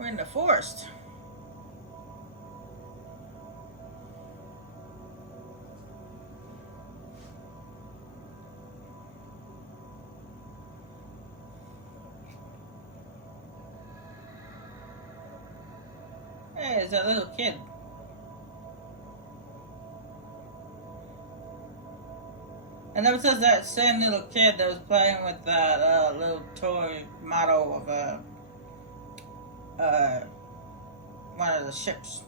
We're in the forest. Hey, it's that little kid. And that was just that same little kid that was playing with that little toy model of uh, one of the ships.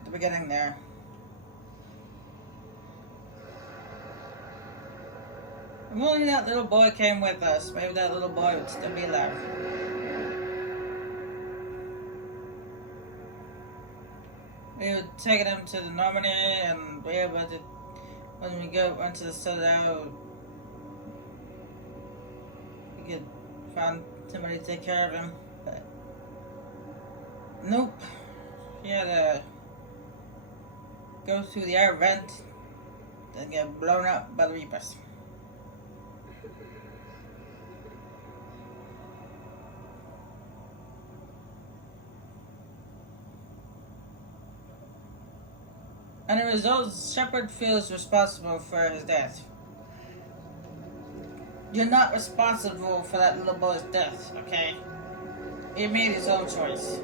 At the beginning there. If only that little boy came with us, maybe that little boy would still be alive. We would take him to the Normandy and be able to, when we go into the Citadel, we could find somebody to take care of him. But nope. He had to go through the air vent and get blown up by the Reapers. And the result, Shepard feels responsible for his death. You're not responsible for that little boy's death, okay? He made his own choice.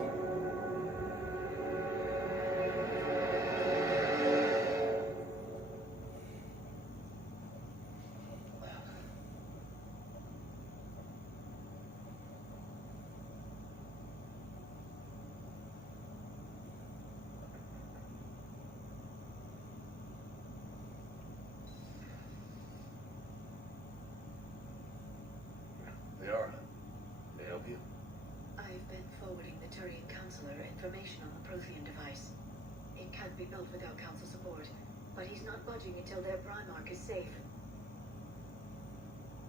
Information on the Prothean device. It can't be built without Council support, but he's not budging until their Primarch is safe.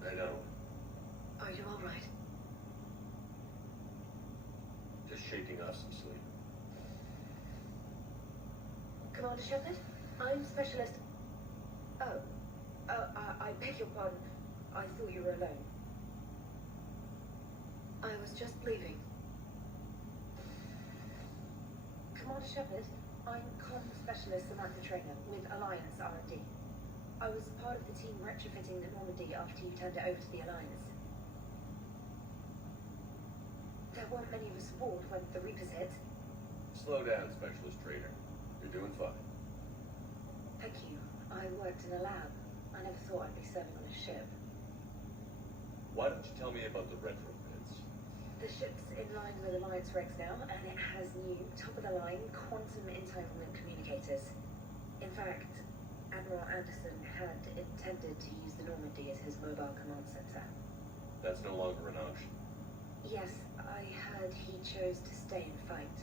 I know. Are you all right? Just shaking off some sleep. Commander Shepard, I'm Specialist... I beg your pardon. I thought you were alone. I was just leaving. Commander Shepard, I'm Comm Specialist Samantha Trainer with Alliance R&D. I was part of the team retrofitting the Normandy after you turned it over to the Alliance. There weren't many of us aboard when the Reapers hit. Slow down, Specialist Trainer. You're doing fine. Thank you. I worked in a lab. I never thought I'd be serving on a ship. Why don't you tell me about the retrofits? The ship's in line with Alliance regs now, and it has new, top-of-the-line, quantum entanglement communicators. In fact, Admiral Anderson had intended to use the Normandy as his mobile command center. That's no longer an option. Yes, I heard he chose to stay and fight.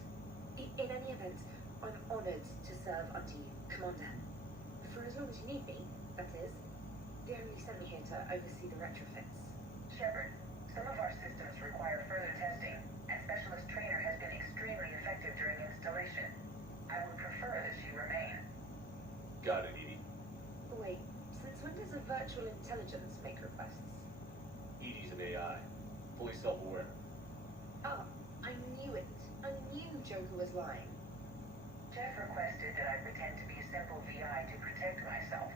In any event, I'm honored to serve under you, Commander. For as long as you need me, that is. They only sent me here to oversee the retrofits. Shepard, some of our systems require further testing, and Specialist Trainer has been extremely effective during installation. I would prefer that she remain. Got it, Edie. Wait, since when does a virtual intelligence make requests? Edie's an AI, fully self-aware. Ah, I knew it. I knew Joker was lying. Jeff requested that I pretend to be a simple VI to protect myself.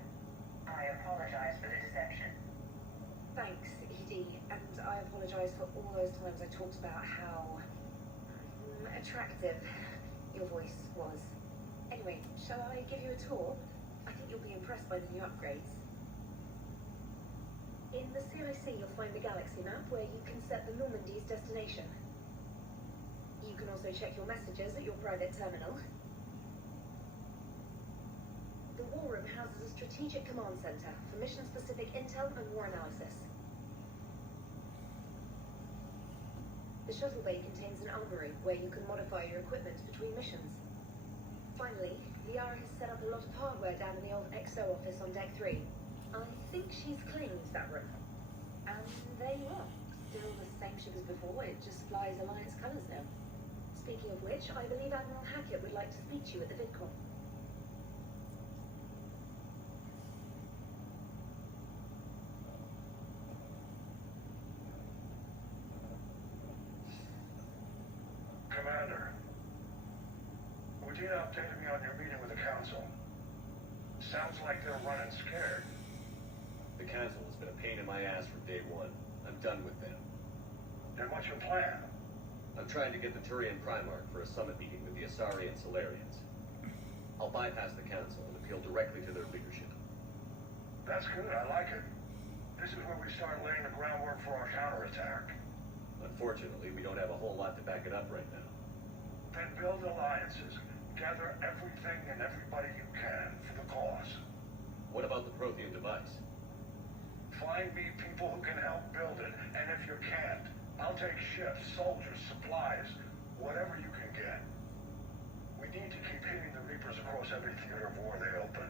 I apologize for the deception. Thanks, Edie, and I apologize for all those times I talked about how attractive your voice was. Anyway, shall I give you a tour? I think you'll be impressed by the new upgrades. In the CIC, you'll find the galaxy map where you can set the Normandy's destination. You can also check your messages at your private terminal. The War Room houses a strategic command center for mission-specific intel and war analysis. The shuttle bay contains an armory where you can modify your equipment between missions. Finally, Liara has set up a lot of hardware down in the old XO office on Deck 3. I think she's claimed that room. And there you are. Still the same ship as before, it just flies Alliance colours now. Speaking of which, I believe Admiral Hackett would like to speak to you at the VidCon. Tina updated me on your meeting with the council. Sounds like they're running scared. The council has been a pain in my ass from day one. I'm done with them. Then what's your plan? I'm trying to get the Turian Primarch for a summit meeting with the Asari and Solarians. I'll bypass the council and appeal directly to their leadership. That's good, I like it. This is where we start laying the groundwork for our counterattack. Unfortunately, we don't have a whole lot to back it up right now. Then build alliances. Gather everything and everybody you can for the cause. What about the Prothean device? Find me people who can help build it, and if you can't, I'll take ships, soldiers, supplies, whatever you can get. We need to keep hitting the Reapers across every theater of war they open.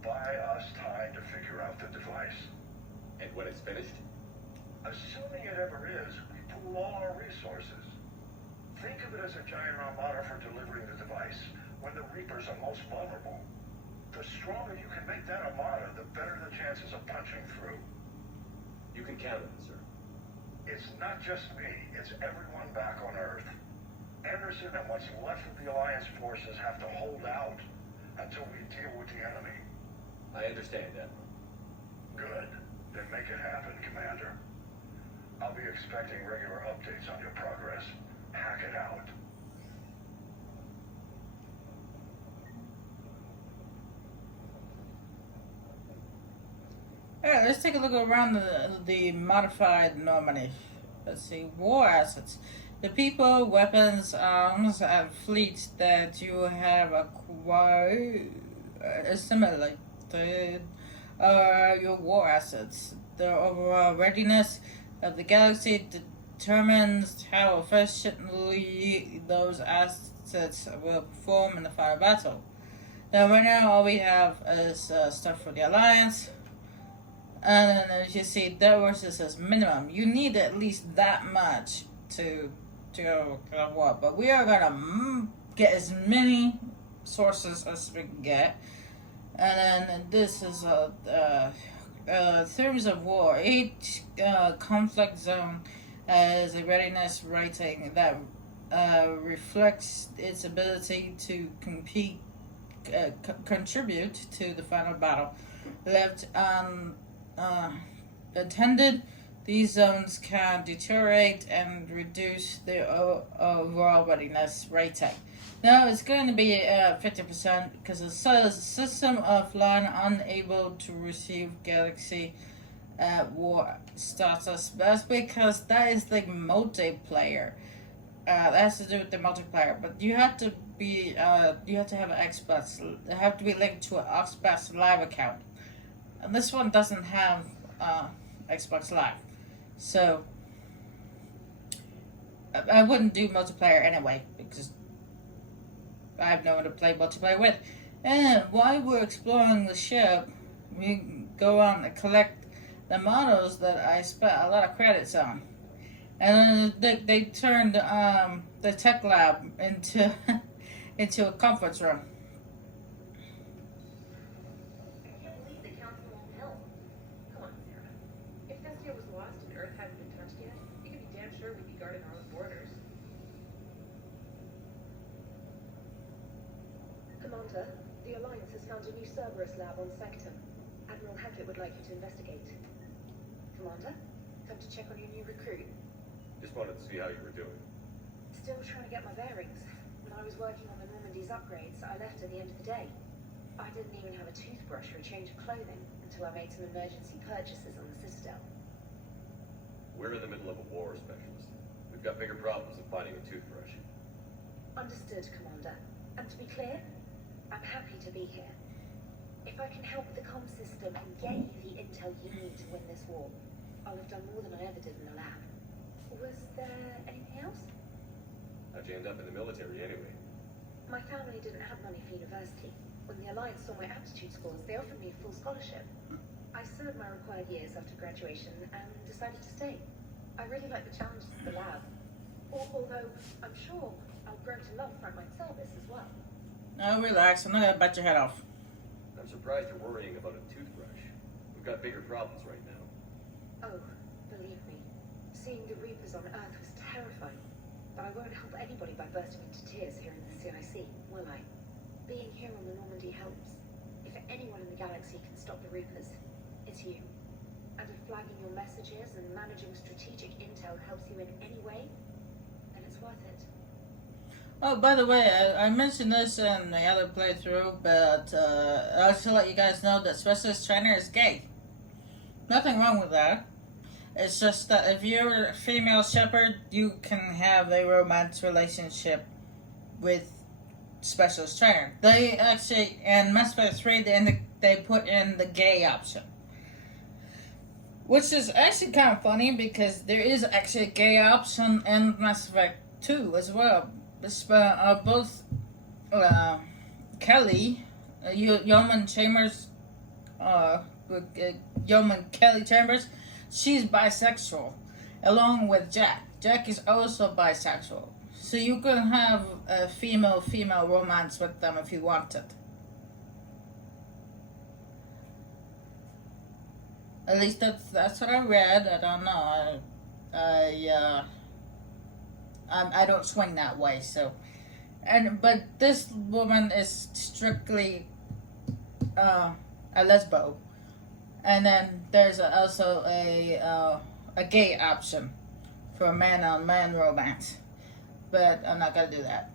Buy us time to figure out the device. And when it's finished? Assuming it ever is, we pool all our resources. Think of it as a giant armada for delivering the device, when the Reapers are most vulnerable. The stronger you can make that armada, the better the chances of punching through. You can count on it, sir. It's not just me, it's everyone back on Earth. Anderson and what's left of the Alliance forces have to hold out until we deal with the enemy. I understand, Admiral. Good. Then make it happen, Commander. I'll be expecting regular updates on your progress. Hack it out. Alright, let's take a look around the modified Normandy. Let's see, war assets. The people, weapons, arms, and fleets that you have acquired assimilated are your war assets. The overall readiness of the galaxy determines how efficiently those assets will perform in the final battle. Now, right now, all we have is stuff for the Alliance. And then as you see, that versus is minimum. You need at least that much to go to war. But we are gonna get as many sources as we can get. And then this is theories of war. Each conflict zone has a readiness rating that reflects its ability to contribute to the final battle. Left unattended, these zones can deteriorate and reduce their overall readiness rating. Now it's going to be 50% because it says system offline, unable to receive galaxy war status. That's because that is the multiplayer. That has to do with the multiplayer. But you have to be you have to have an Xbox. It have to be linked to an Xbox Live account. And this one doesn't have Xbox Live, so I wouldn't do multiplayer anyway because I have no one to play multiplayer with. And while we're exploring the ship, we go on and collect the models that I spent a lot of credits on. And then they turned the tech lab into into a conference room. I can't believe the council won't help. Come on, Sarah. If this year was lost and Earth hadn't been touched yet, you can be damn sure we'd be guarding our own borders. Commander, the Alliance has found a new Cerberus lab on Sectum. Admiral Hackett would like you to investigate. Commander, come to check on your new recruit. Just wanted to see how you were doing. Still trying to get my bearings. When I was working on the Normandy's upgrades, I left at the end of the day. I didn't even have a toothbrush or a change of clothing until I made some emergency purchases on the Citadel. We're in the middle of a war, Specialist. We've got bigger problems than finding a toothbrush. Understood, Commander. And to be clear, I'm happy to be here. If I can help the comm system and get you the intel you need to win this war, I'll have done more than I ever did in the lab. Was there anything else? How'd you end up in the military anyway? My family didn't have money for university. When the Alliance saw my aptitude scores, they offered me a full scholarship. I served my required years after graduation and decided to stay. I really like the challenges of the lab. Although, I'm sure I'll grow to love frontline service as well. No, relax. I'm not gonna bite your head off. I'm surprised you're worrying about a toothbrush. We've got bigger problems right now. Oh, believe me, seeing the Reapers on Earth was terrifying. But I won't help anybody by bursting into tears here in the I see. Will I? Being here on the Normandy helps. If anyone in the galaxy can stop the Reapers, it's you. And if flagging your messages and managing strategic intel helps you in any way, then it's worth it. Oh, by the way, I mentioned this in the other playthrough, but I was to let you guys know that Specialist Trainer is gay. Nothing wrong with that. It's just that if you're a female shepherd, you can have a romance relationship with Specialist Trainer. They actually, in Mass Effect 3, they put in the gay option. Which is actually kind of funny because there is actually a gay option in Mass Effect 2 as well. Both Kelly, Yeoman Chambers, Yeoman Kelly Chambers, she's bisexual, along with Jack. Jack is also bisexual. So you can have a female-female romance with them if you wanted. At least that's what I read. I don't know. I don't swing that way. So, but this woman is strictly a lesbo, and then there's also a gay option for a man-on-man romance. But I'm not gonna do that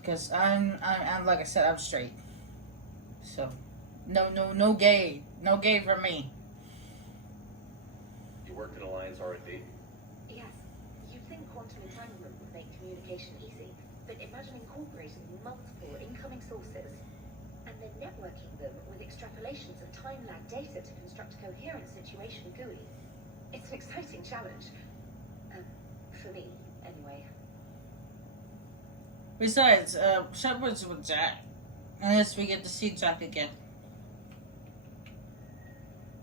because I'm like I said, I'm straight. So, no gay for me. You work in Alliance R&D? Yes, you'd think quantum entanglement would make communication easy, but imagine incorporating multiple incoming sources and then networking them with extrapolations of time-lag data to construct a coherent situation GUI. It's an exciting challenge. For me, anyway. Besides, Shepard's with Jack. Unless we get to see Jack again.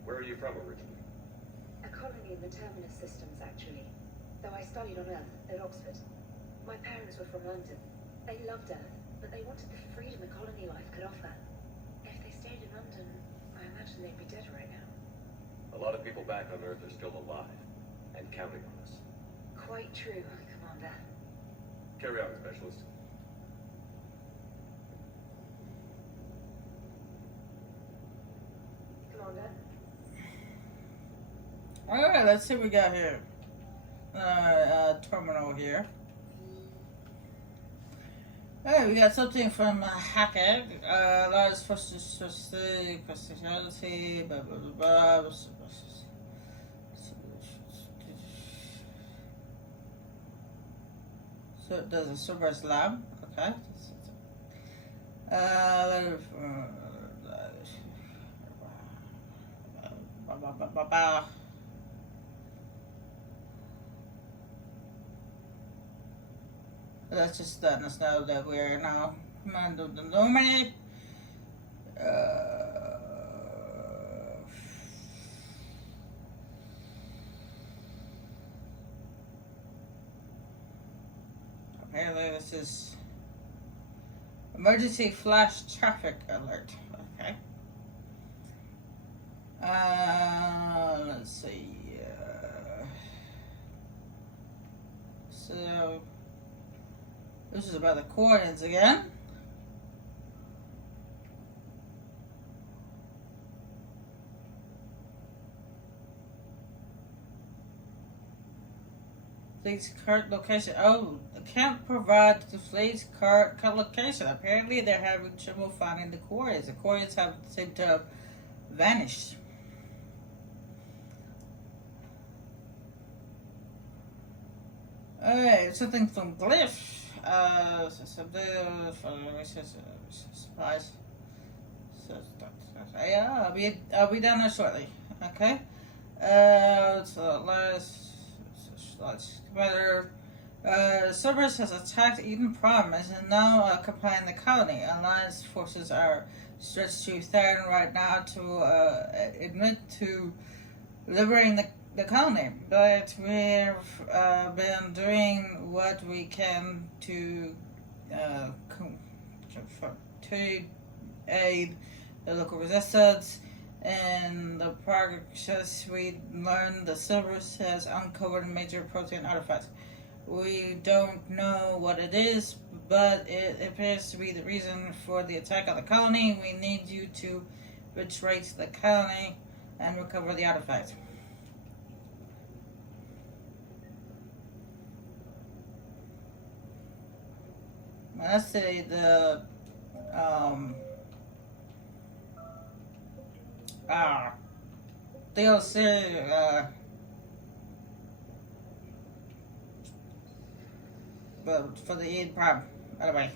Where are you from originally? A colony in the Terminus systems, actually. Though I studied on Earth, at Oxford. My parents were from London. They loved Earth, but they wanted the freedom a colony life could offer. If they stayed in London, I imagine they'd be dead right now. A lot of people back on Earth are still alive, and counting on us. Quite true, Commander. Carry on, Specialist. Commander? Alright, let's see what we got here. Terminal here. Alright, we got something from Hackett. Large specialty, blah, blah, blah, blah. So there's a Cerberus lab. Okay. Let's just let us know that we're now command of the Normandy. Apparently this is emergency flash traffic alert. Okay. Let's see. So this is about the coordinates again. Fleet's current location. Oh, I can't provide the fleet's current location. Apparently, they're having trouble finding the coordinates. The coordinates seem to have vanished. Alright, something from Glyph. Supplies. Yeah, I'll be down there shortly. Okay. So Commander, Cerberus has attacked Eden Prime and is now occupying the colony. Alliance forces are stretched too thin right now to admit to liberating the colony, but we've been doing what we can to aid the local resistance. In the progress, we learned that Cerberus has uncovered major protein artifacts. We don't know what it is, but it appears to be the reason for the attack on the colony. We need you to retrace the colony and recover the artifact. Well, let's say the DLC for the aid prime. By the way.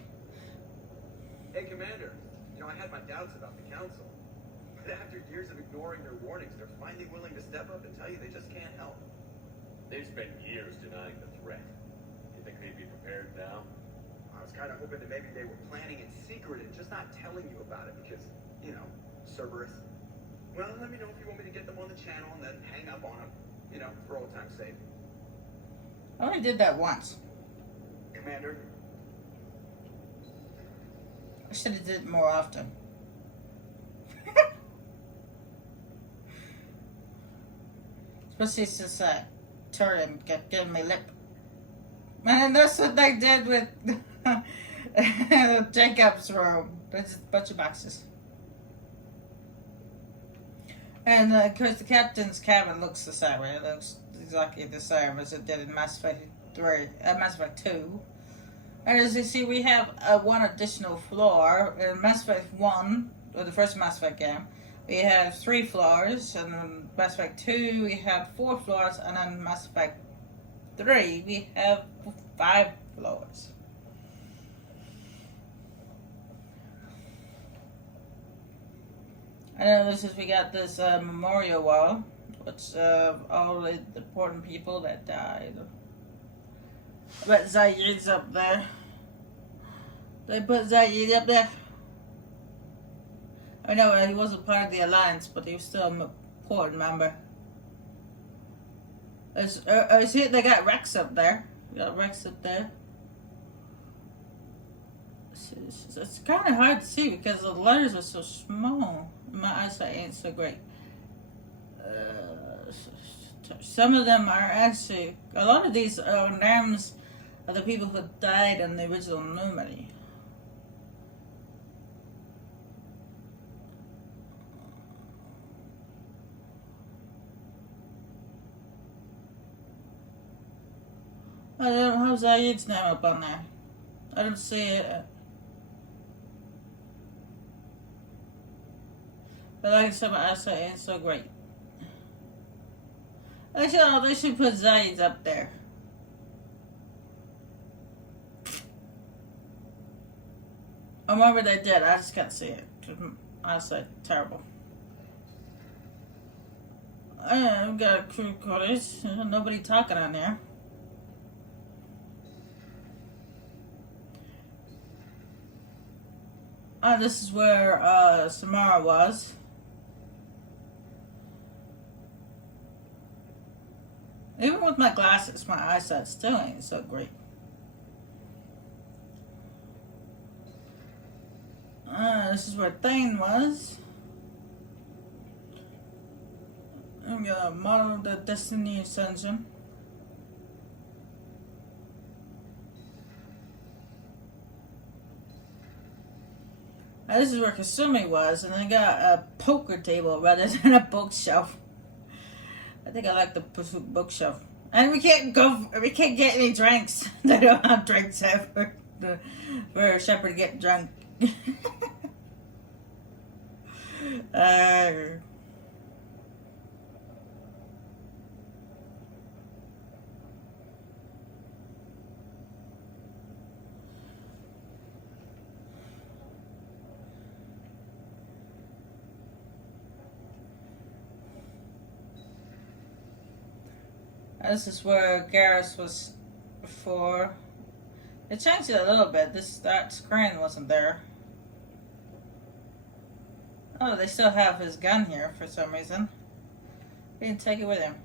Hey, Commander. You know, I had my doubts about the Council. But after years of ignoring their warnings, they're finally willing to step up and tell you they just can't help. They've spent years denying the threat. You think they'd be prepared now? I was kind of hoping that maybe they were planning in secret and just not telling you about it because, you know, Cerberus. Well, let me know if you want me to get them on the channel and then hang up on them. You know, for old time's sake. I only did that once. Commander? I should have did it more often. Especially since Turin kept giving me lip. Man, that's what they did with Jacob's room. There's a bunch of boxes. And of course the captain's cabin looks the same way. It looks exactly the same as it did in Mass Effect 2. And as you see, we have one additional floor. In Mass Effect 1, or the first Mass Effect game, we had 3 floors. And in Mass Effect 2, we had 4 floors. And in Mass Effect 3, we have 5 floors. And this is, we got this memorial wall, which all the important people that died. But Zaid's up there. They put Zaid up there. I know he wasn't part of the Alliance, but he was still an important member. I see they got Rex up there. We got Rex up there. It's kind of hard to see because the letters are so small. My eyesight ain't so great. Some of them are actually, a lot of these are names of the people who died in the original Normandy. I don't have Zaid's name up on there. I don't see it. But like I said, my eyesight ain't so great. Actually, they should put Zaid's up there. Or maybe they did, I just can't see it. Eyesight terrible. I've got a crew quarters. Nobody talking on there. This is where Samara was. Even with my glasses, my eyesight still ain't so great. This is where Thane was. I'm gonna model the Destiny Ascension. This is where Kasumi was, and I got a poker table rather than a bookshelf. I think I like the bookshelf. And we can't get any drinks. They don't have drinks for Shepard to get drunk. This is where Garrus was before. It changed it a little bit. That screen wasn't there. Oh, they still have his gun here for some reason. He didn't take it with him.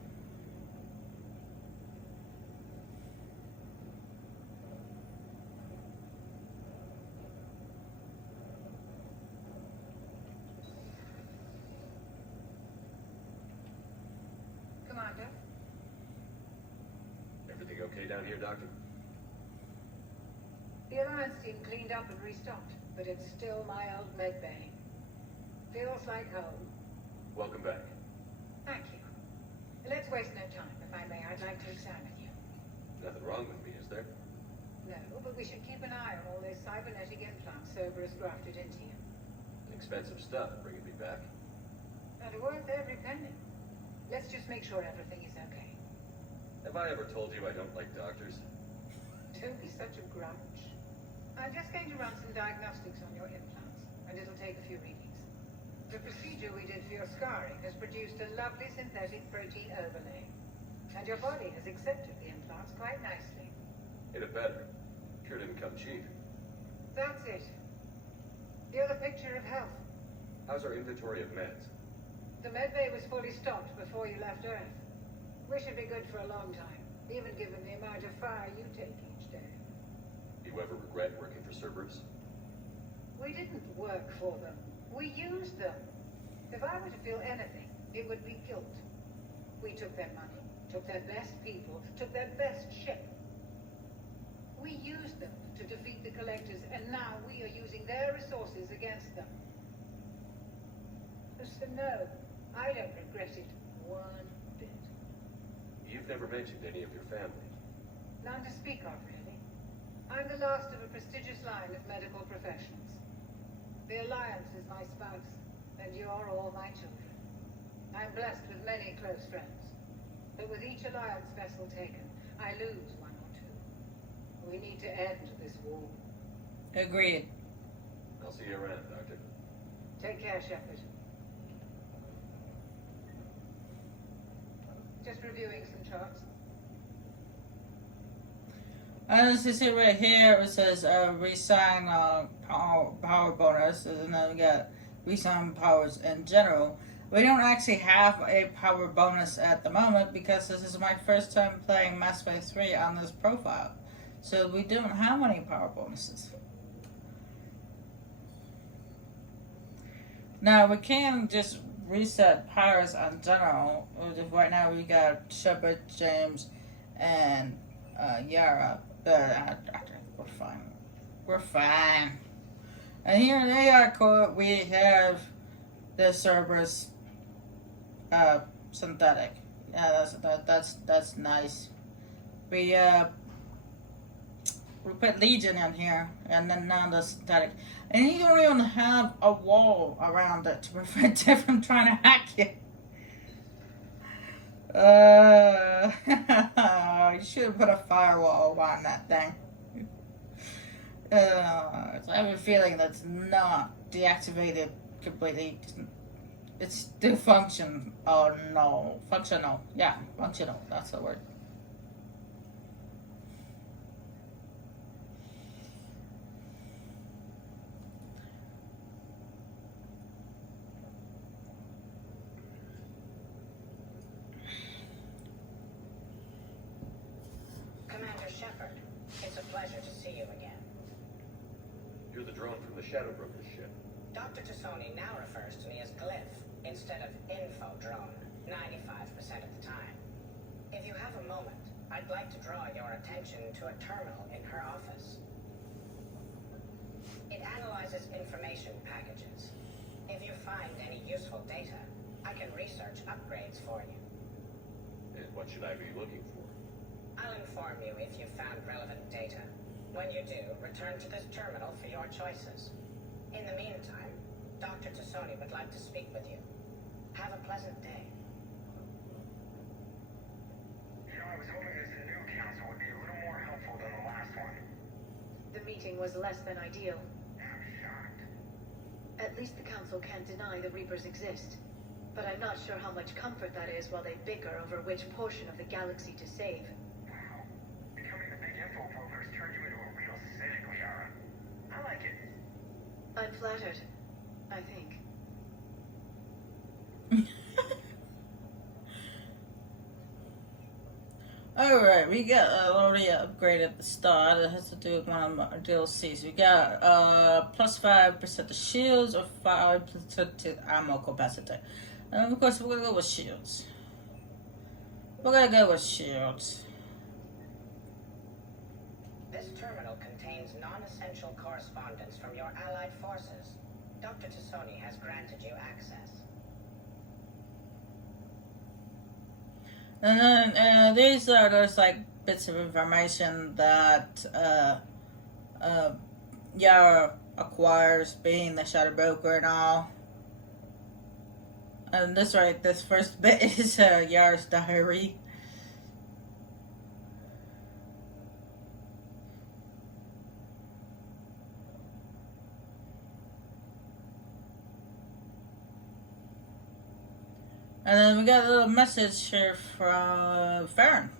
Everything okay okay down here, Doctor? The Alliance team cleaned up and restocked, but it's still my old med bay. Feels like home. Welcome back. Thank you. Let's waste no time. If I may, I'd like to examine you. Nothing wrong with me, is there? No, but we should keep an eye on all those cybernetic implants Cerberus grafted into you. Expensive stuff, bringing me back. And worth every penny. Let's just make sure everything is okay. Have I ever told you I don't like doctors? Don't be such a grouch. I'm just going to run some diagnostics on your implants, and it'll take a few readings. The procedure we did for your scarring has produced a lovely synthetic protein overlay. And your body has accepted the implants quite nicely. Hit it better. Sure didn't come cheap. That's it. You're the picture of health. How's our inventory of meds? The medbay was fully stocked before you left Earth. We should be good for a long time, even given the amount of fire you take each day. Do you ever regret working for Cerberus? We didn't work for them. We used them. If I were to feel anything, it would be guilt. We took their money, took their best people, took their best ship. We used them to defeat the Collectors, and now we are using their resources against them. So no, I don't regret it one bit. You've never mentioned any of your family. None to speak of, really. I'm the last of a prestigious line of medical professionals. The Alliance is my spouse, and you're all my children. I'm blessed with many close friends, but with each Alliance vessel taken, I lose one or two. We need to end this war. Agreed. I'll see you around, Doctor. Take care, Shepard. Just reviewing some charts. As you see right here, it says resign power bonus, and then we got resign powers in general. We don't actually have a power bonus at the moment because this is my first time playing Mass Effect 3 on this profile. So we don't have any power bonuses. Now we can just reset powers in general. Right now we got Shepard, James, and Yara. We're fine. We're fine. And here in AR Core we have the Cerberus synthetic. Yeah, that's nice. We put Legion in here, and then now the synthetic. And you don't even have a wall around it to prevent it from trying to hack you. You should have put a firewall on that thing. I have a feeling that's not deactivated completely. It's still function. Oh no, functional. Yeah, functional. That's the word. Commander Shepard, it's a pleasure to see you again. You're the drone from the Shadow Broker's ship. Dr. Tassoni now refers to me as Glyph instead of Info Drone 95% of the time. If you have a moment, I'd like to draw your attention to a terminal in her office. It analyzes information packages. If you find any useful data, I can research upgrades for you. And what should I be looking for? I'll inform you if you've found relevant data. When you do, return to this terminal for your choices. In the meantime, Dr. Tassoni would like to speak with you. Have a pleasant day. You know, I was hoping this new council would be a little more helpful than the last one. The meeting was less than ideal. I'm shocked. At least the council can't deny the Reapers exist. But I'm not sure how much comfort that is while they bicker over which portion of the galaxy to save. Wow. Becoming the big info brokers turned you into a real cynic, Liara. I like it. I'm flattered, I think. Alright, we got already upgraded the star. That has to do with one of my DLCs. We got plus 5% to shields or 5% to ammo capacity. And of course, we're gonna go with shields. We're gonna go with shields. This terminal contains non-essential correspondence from your allied forces. Dr. Tassoni has granted you access. And then these are those like bits of information that Yara acquires, being the shadow broker and all. And this first bit is Yara's diary. And then we got a little message here from Farron.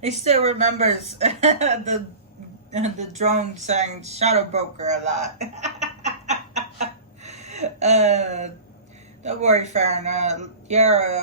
He still remembers the drone saying Shadow Broker a lot. Don't worry, Farron. You're